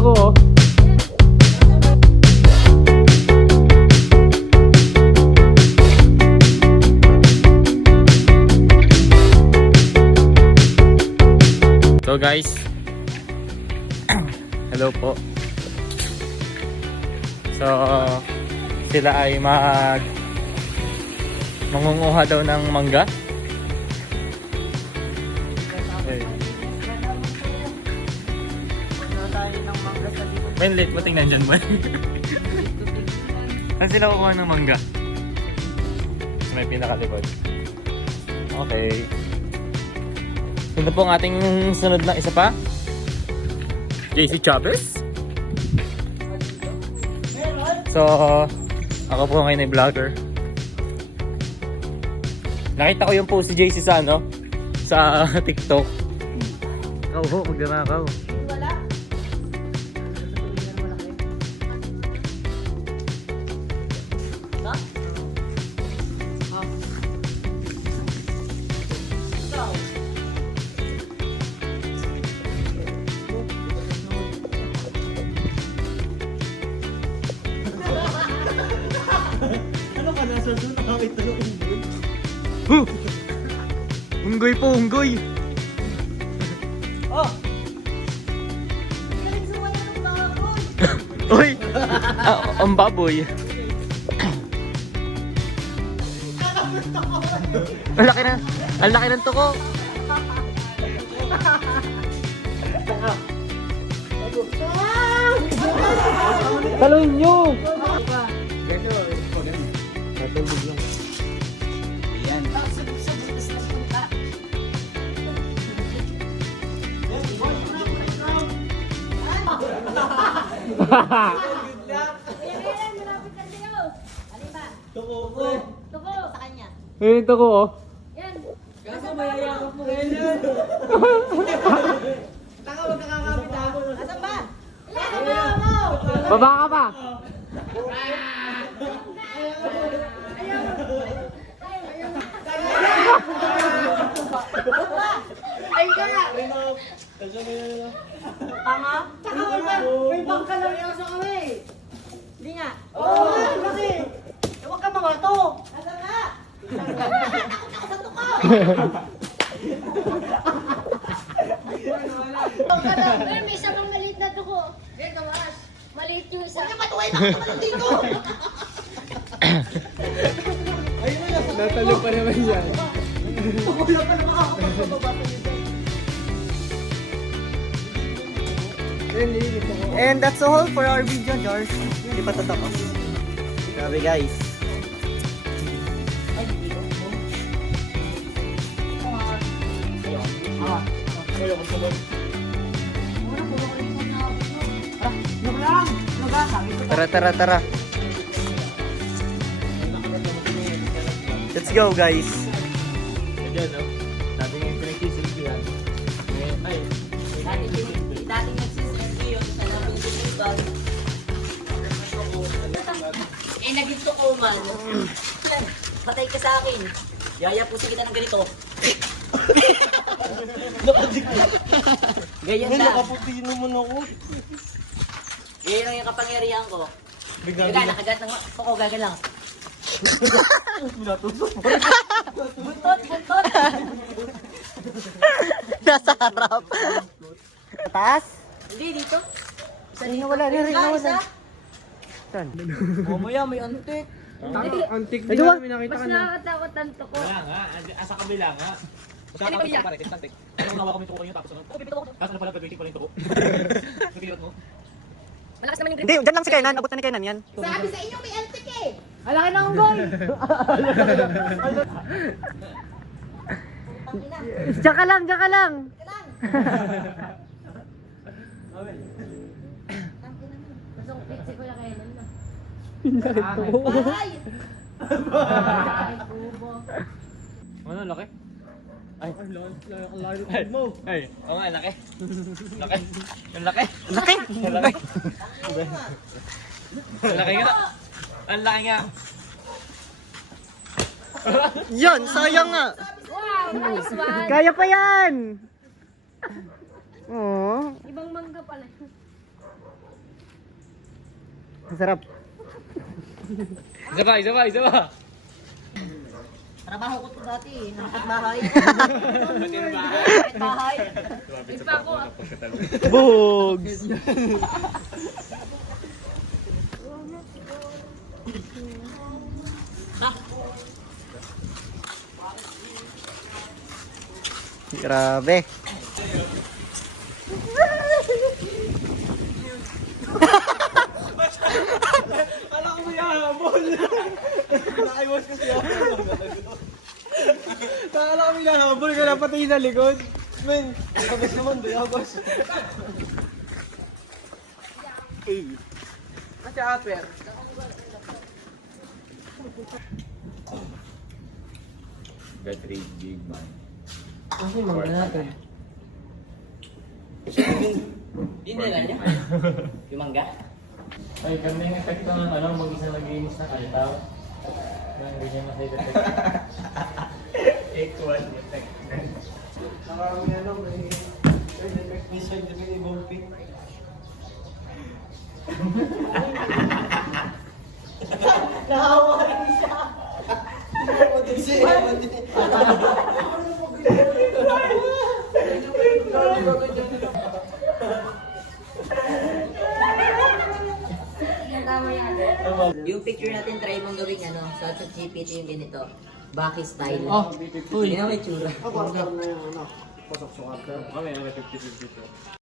ko oh. So guys, hello po. So sila ay mangunguha daw ng mangga. Okay. Men, late mo tingnan dyan mo. Saan sila kukuha ng mangga? May pinakalikod. Okay. Ito po ang ating sunod na isa pa. JC Chavez. So, ako po ngayon ay vlogger. Nakita ko yung post si JC sa ano? Sa TikTok. Ikaw ho, magdanakaw. Wala. Ha? Ikaw. Ano ka nasa doon? Nakakita ng unggoy. Unggoy po, unggoy. Oh! Galing sumaya ng baboy! Uy! Ang baboy. Ang laki ng tuko. Taluin nyo! Ayan, malapit na sa'yo! Alin ba? Tuko. Tuko! Sa kanya. Ayun, tuko oh. Yan! Kaso mayayakap mo ganyan. Taka, huwag nakakapit ako. Asan ba? Ilan mo! Baba ka pa! Ay ka nga! Kasi may Tanga? Tsaka may bangka lang yung sa kami! Hindi nga! Oo, laki. Huwag ka mamato! Asan nga? Takot ako sa tuko! Bangka lang! Pero may isang maliit na tuko! Yan, kamas! Maliit yung isa! Huwag niya patuway! Nakakaman dito! Ayun na. Natalo pa naman yan. Wala pa na makakapagpababa dito. And that's all for our video, George. Hindi pa tatapos. Grabe guys. Tara, tara, tara. Let's go guys. Ayan no? Sabi nga yung pinagsisilbihan. Ay, Dating nagsisilbi yun sa namin yung bag. Eh, naging tuko man. Patay ka sa akin. Yaya po kita ng ganito. Ganyan lang. Nakaputi naman ako. Ganyan lang yung kapangyarihan ko. Gaga, nakagat ng tuko, gaga lang. Buntot, buntot. Nasa harap. Taas? Hindi, dito. Isa dito. Wala na rin, Isa, wala. isa. Saan? Mamaya, may antik. Antik Ay, din duwag. namin nakita Mas ka na. nakakatakot ang tuko. Wala nga, asa kabila nga. Basta Ano ba yan? pare, kistantik. Ano nawa kami tuko niyo tapos ano? Tapos ano pala gagawin ko lang tuko. Napilipat mo. Malakas naman yung grip. Hindi, dyan lang si Kainan. Abot na ni Kainan yan. Sabi sa inyo, may antik eh. Alaki na ang goal. Diyan ka lang, diyan ka lang. Masong pizza ko lang kayo nun. Bahay! Ay, kubo. Ano, laki? Ay, Ang layo mo. ay, oo nga, laki. Laki. Ang laki. Laki. Ang laki. Ang laki nga. Ang laki nga. Yan, sayang nga. Wow, nice one. Kaya pa yan. Oo. Ibang mangga pala. Masarap. Isa pa, isa pa, isa pa. Trabaho ko to dati, nangkat bahay. Nangkat bahay. Bugs! Grabe. Kala ko may hahabol. Nakaiwas kasi ako. Kala ko may hahabol ka na pati sa likod. Men, kabis naman doon ako. At si Aper. Got 3 big man. Kasi mga natin. Yung mangga? Ay, ganda yung effect ng ano, mag-isa nagiinis na kalitaw. Hindi niya masaya effect. Equal effect. Nakarami ano, may side effect ni side effect ni Bumpy. Nahawa rin siya. Yung picture natin, try mong gawing ano, sa GPT yung ganito. Baki style. Oh, Uy, yun ang itsura. Ako, na yung ano, pasok-sukat ka. Kami, 50-50 to.